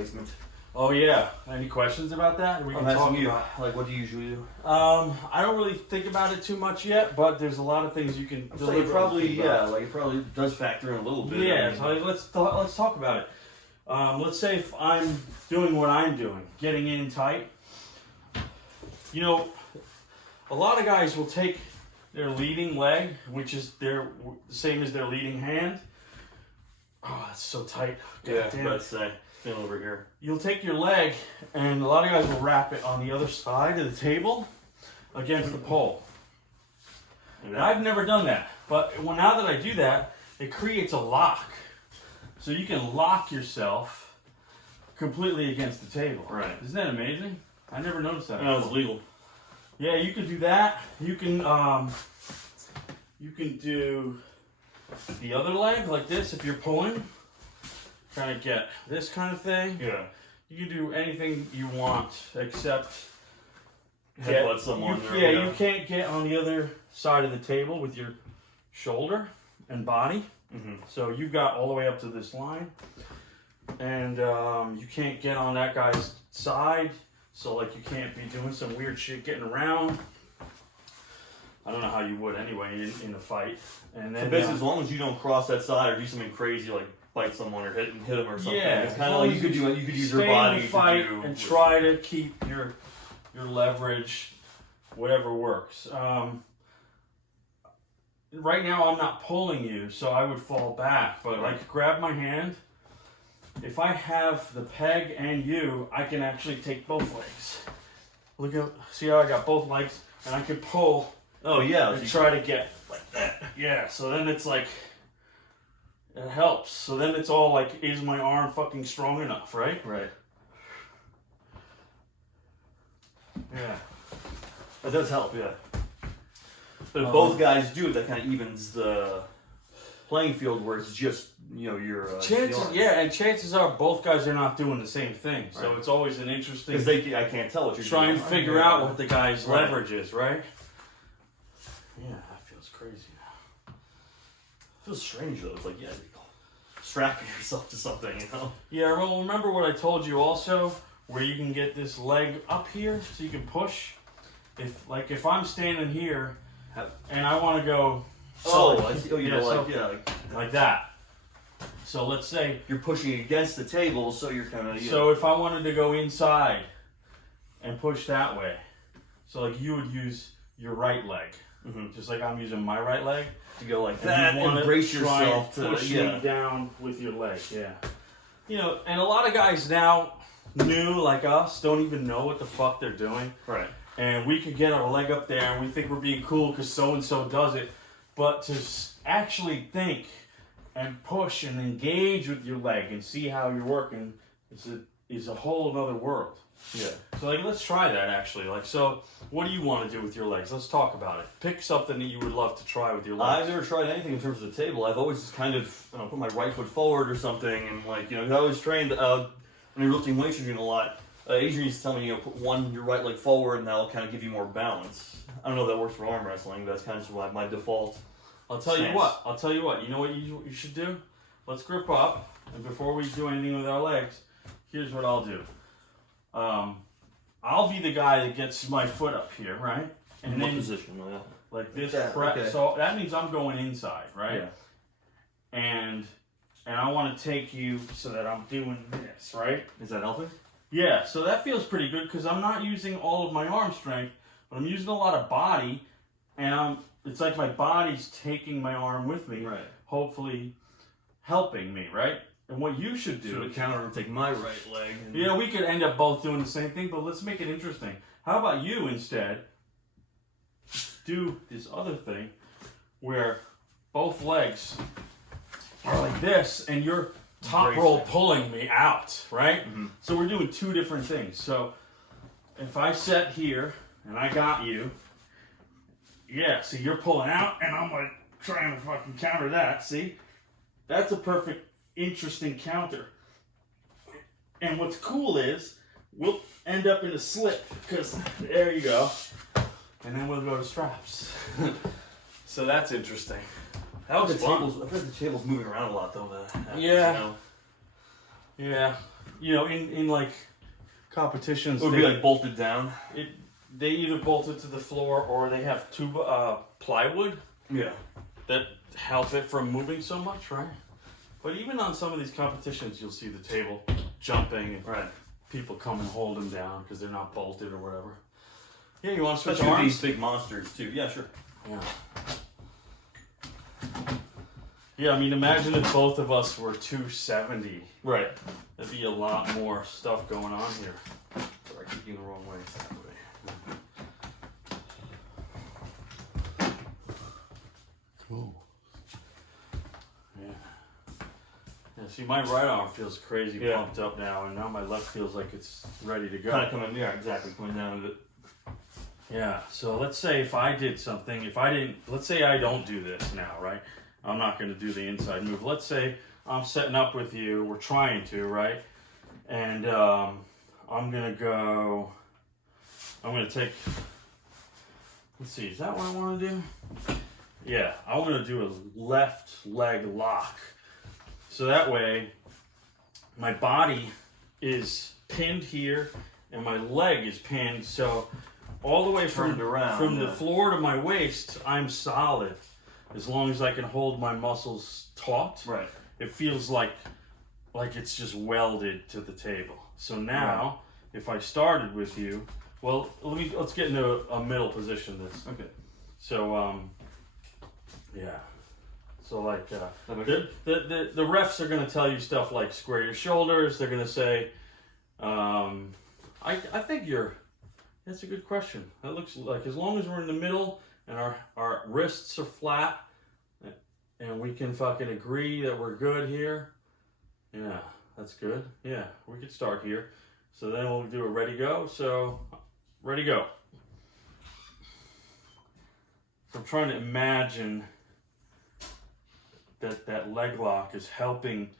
placement. Oh yeah. Any questions about that? We can talk about. Like, what do you usually do? I don't really think about it too much yet, but there's a lot of things you can. So it probably it probably does factor in a little bit. Yeah. So let's talk about it. Let's say if I'm doing what I'm doing, getting in tight. You know, a lot of guys will take their leading leg, which is the same as their leading hand. Oh, that's so tight. Yeah, let's say. Feel over here. You'll take your leg, and a lot of guys will wrap it on the other side of the table against the pole. And I've never done that, but now that I do that, it creates a lock. So you can lock yourself completely against the table. Right. Isn't that amazing? I never noticed that. No, it's legal. Yeah, you can do that. You can do the other leg like this if you're pulling. Trying to get this kind of thing. Yeah. You can do anything you want except headbutt someone. You can't get on the other side of the table with your shoulder and body. Mm-hmm. So you've got all the way up to this line. And you can't get on that guy's side. So like you can't be doing some weird shit getting around. I don't know how you would anyway in a fight. And then so basically as long as you don't cross that side or do something crazy like bite someone or hit them or something. Yeah, it's kind of like you could use your body to fight to do and try to keep your leverage, whatever works. Right now I'm not pulling you, so I would fall back. But like grab my hand. If I have the peg and you, I can actually take both legs. See how I got both legs, and I can pull. Oh yeah, and try to get like that. Yeah. So then it's like. It helps. So then it's all like, is my arm fucking strong enough, right? Right. Yeah. That does help, yeah. But if both guys do it, that kind of evens the playing field where it's just, your... chances are both guys are not doing the same thing. So it's always an interesting... Because I can't tell what you're try doing. And figure out what the guy's leverage is, right? Yeah, that feels crazy. It feels strange though. It's like, you're strapping yourself to something, Yeah, well, remember what I told you also, where you can get this leg up here so you can push. If I'm standing here and I want to go. I see. Like that. So let's say you're pushing against the table, so you're kind of. So if I wanted to go inside and push that way, so like you would use your right leg, just like I'm using my right leg. To go like that and brace yourself to push me down with your leg, and a lot of guys now, new like us, don't even know what the fuck they're doing. Right. And we could get our leg up there and we think we're being cool because so-and-so does it. But to actually think and push and engage with your leg and see how you're working is a whole other world. Yeah. So let's try that actually. So what do you want to do with your legs? Let's talk about it. Pick something that you would love to try with your legs. I've never tried anything in terms of the table. I've always just kind of put my right foot forward or something, and I always trained when you're lifting weights, you're doing a lot. Adrian used to tell me, put your right leg forward, and that'll kind of give you more balance. I don't know if that works for arm wrestling, but that's kind of just my default. I'll tell you what. You know what you should do? Let's grip up, and before we do anything with our legs, here's what I'll do. I'll be the guy that gets my foot up here, right? And then position, like this. So that means I'm going inside, right? Yeah. And I want to take you so that I'm doing this, right? Is that helping? Yeah. So that feels pretty good because I'm not using all of my arm strength, but I'm using a lot of body, and it's like my body's taking my arm with me, right? Hopefully, helping me, right? And what you should do... So to counter and take my right leg. We could end up both doing the same thing, but let's make it interesting. How about you instead do this other thing where both legs are like this and you're top roll pulling me out, right? Mm-hmm. So we're doing two different things. So if I set here and I got you, see you're pulling out and I'm like trying to fucking counter that, see? That's a perfect interesting counter. And what's cool is we'll end up in a slip because there you go, and then we'll go to straps. So that's interesting. That was fun. I've heard the table's moving around a lot though. Yeah. You know, in like competitions, It would be like bolted down. They either bolt it to the floor or they have two plywood. Yeah. That help it from moving so much, right? But even on some of these competitions, you'll see the table jumping and people come and hold them down because they're not bolted or whatever. Yeah, you want to switch Especially arms? these big monsters too. Yeah, sure. Yeah. Yeah, I mean, imagine if both of us were 270. Right. There'd be a lot more stuff going on here. Sorry, I keep going the wrong way. Cool. Yeah. Yeah, see, my right arm feels crazy pumped up now, and now my left feels like it's ready to go. Kind of coming, yeah, exactly, coming down with it. Yeah, so let's say if I did something, let's say I don't do this now, right? I'm not going to do the inside move. Let's say I'm setting up with you, we're trying to, right? And I'm going to take, let's see, is that what I want to do? Yeah, I want to do a left leg lock. So that way, my body is pinned here, and my leg is pinned, so all the way from the floor to my waist, I'm solid. As long as I can hold my muscles taut, it feels like it's just welded to the table. So now, if I started with you, well, let's get into a middle position. Okay. So yeah. So like the refs are gonna tell you stuff like square your shoulders. They're gonna say, I think that's a good question. That looks like as long as we're in the middle and our wrists are flat and we can fucking agree that we're good here. Yeah, that's good. Yeah, we could start here. So then we'll do a ready go. So ready go. So I'm trying to imagine that leg lock is helping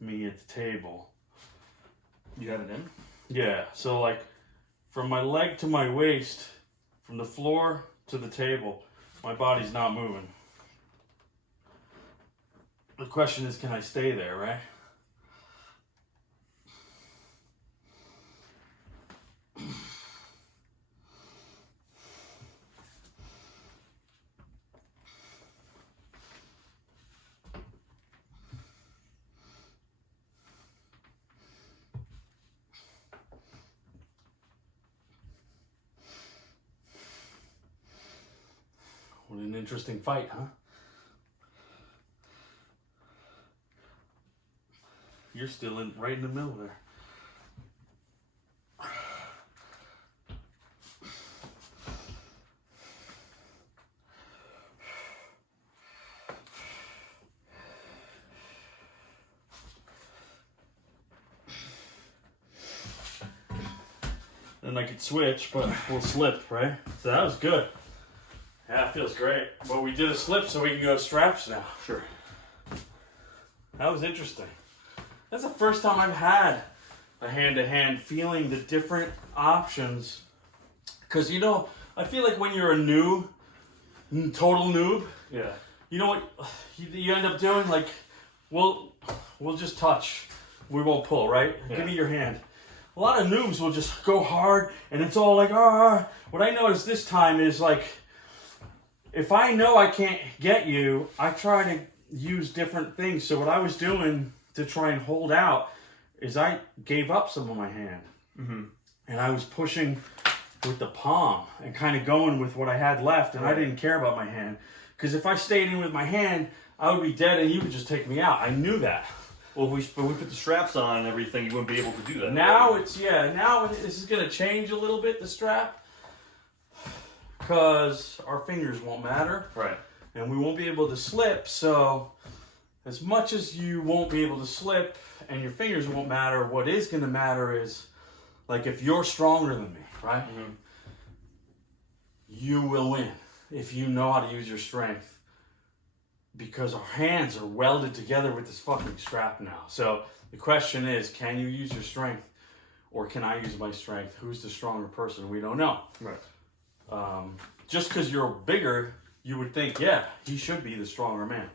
me at the table. You have it in? Yeah, so like from my leg to my waist, from the floor to the table, my body's not moving. The question is, can I stay there, right? What an interesting fight, huh? You're still right in the middle there. Then I could switch, but we'll slip, right? So that was good. Yeah, it feels great. But we did a slip so we can go straps now. Sure. That was interesting. That's the first time I've had a hand-to-hand feeling the different options. Because, you know, I feel like when you're a noob, total noob, you know what you end up doing? Like, we'll just touch. We won't pull, right? Yeah. Give me your hand. A lot of noobs will just go hard, and it's all like, What I noticed this time is, like, if I know I can't get you, I try to use different things. So what I was doing to try and hold out is I gave up some of my hand. Mm-hmm. And I was pushing with the palm and kind of going with what I had left, and I didn't care about my hand. Because if I stayed in with my hand, I would be dead and you would just take me out. I knew that. Well, if we put the straps on and everything, you wouldn't be able to do that. Now this is going to change a little bit, the strap. Because our fingers won't matter. Right. And we won't be able to slip, so as much as you won't be able to slip and your fingers won't matter, what is going to matter is, like, if you're stronger than me, right? Mm-hmm. You will win if you know how to use your strength, because our hands are welded together with this fucking strap now. So the question is, can you use your strength or can I use my strength? Who's the stronger person? We don't know. Right. Just because you're bigger, you would think, yeah, he should be the stronger man.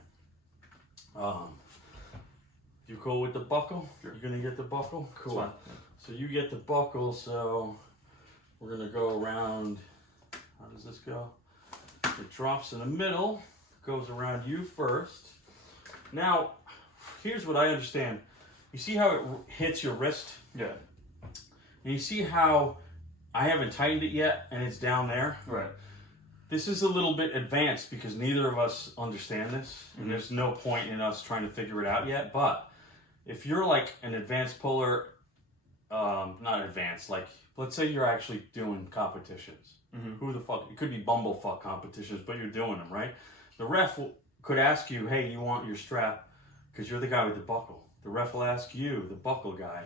If You cool with the buckle? Sure. You're gonna get the buckle? Cool. Fine. So you get the buckle, so we're gonna go around. How does this go? It drops in the middle, goes around you first. Now, here's what I understand. You see how it hits your wrist? Yeah. And you see how I haven't tightened it yet and it's down there? Right. This is a little bit advanced because neither of us understand this. And there's no point in us trying to figure it out yet. But if you're like an advanced puller, not advanced, like let's say you're actually doing competitions. Who the fuck? It could be bumblefuck competitions, but you're doing them, right? The ref could ask you, hey, you want your strap? Because you're the guy with the buckle. The ref will ask you, the buckle guy,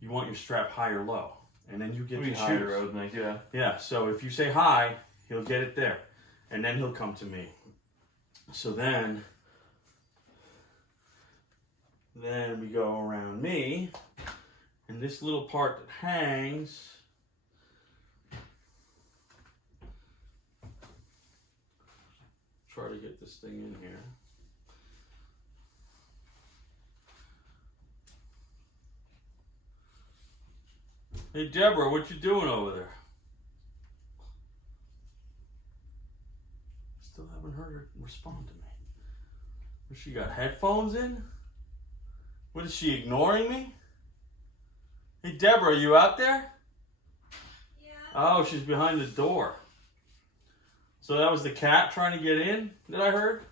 you want your strap high or low? And then you get to higher, choose. I would think, yeah. Yeah, so if you say high, he'll get it there. And then he'll come to me. So then we go around me. And this little part that hangs, try to get this thing in here. Hey Deborah, what you doing over there? Still haven't heard her respond to me. What, she got headphones in? What, is she ignoring me? Hey Deborah, are you out there? Yeah. Oh, she's behind the door. So that was the cat trying to get in that I heard?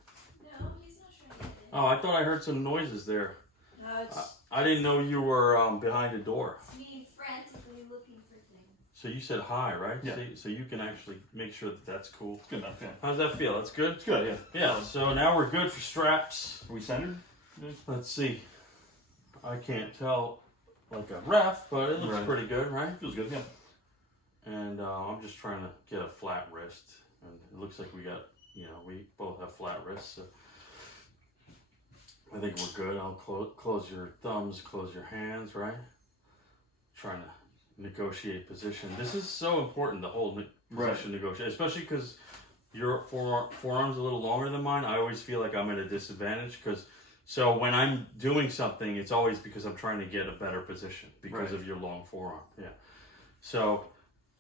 No, he's not trying to get in. Oh, I thought I heard some noises there. No, it's I didn't know you were behind the door. me frantically looking for things. So you said hi, right? Yeah. So you can actually make sure that that's cool. Good enough, yeah. How's that feel? That's good? It's good, yeah. Yeah, so now we're good for straps. Are we centered? Let's see. I can't tell like a ref, but it looks Right. pretty good, right? Feels good, yeah. And I'm just trying to get a flat wrist. And it looks like we got, we both have flat wrists. So I think we're good. I'll close your thumbs, close your hands, right? Trying to negotiate position. This is so important, the whole position negotiation, especially because your forearm's a little longer than mine. I always feel like I'm at a disadvantage so when I'm doing something, it's always because I'm trying to get a better position because of your long forearm. Yeah. So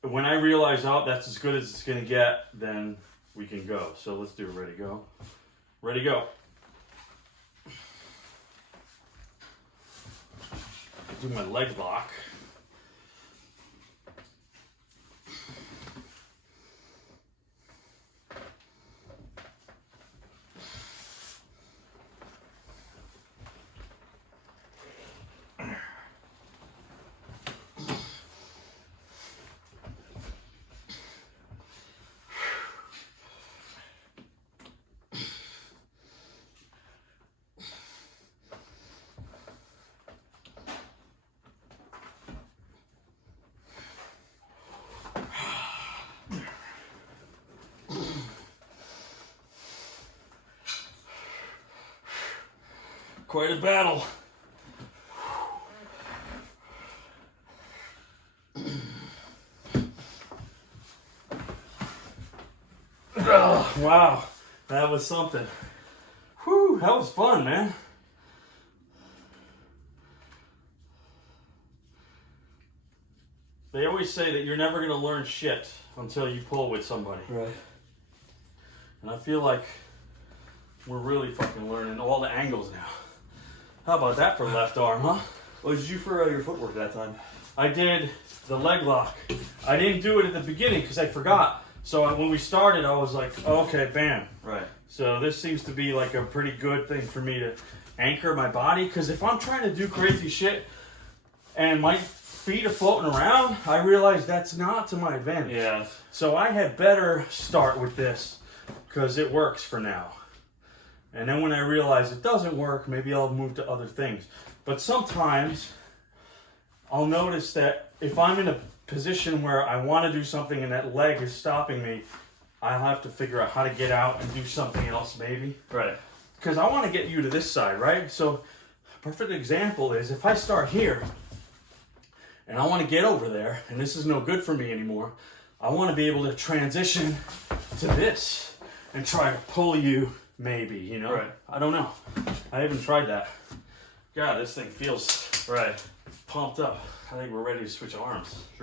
when I realize, oh, that's as good as it's going to get, then we can go. So let's do it. Ready, go. Ready, go. Do my leg lock. Quite a battle. Oh, wow, that was something. Whew, that was fun, man. They always say that you're never going to learn shit until you pull with somebody. Right. And I feel like we're really fucking learning all the angles now. How about that for left arm, huh? What did you do for your footwork that time? I did the leg lock. I didn't do it at the beginning because I forgot. So when we started, I was like, oh, okay, bam. Right. So this seems to be like a pretty good thing for me to anchor my body. Because if I'm trying to do crazy shit and my feet are floating around, I realize that's not to my advantage. Yeah. So I had better start with this because it works for now. And then when I realize it doesn't work, maybe I'll move to other things. But sometimes I'll notice that if I'm in a position where I want to do something and that leg is stopping me, I'll have to figure out how to get out and do something else maybe. Right. Because I want to get you to this side, right? So a perfect example is if I start here and I want to get over there and this is no good for me anymore, I want to be able to transition to this and try to pull you maybe, Right. I don't know. I haven't tried that. God, this thing feels Right. pumped up. I think we're ready to switch arms. Sure.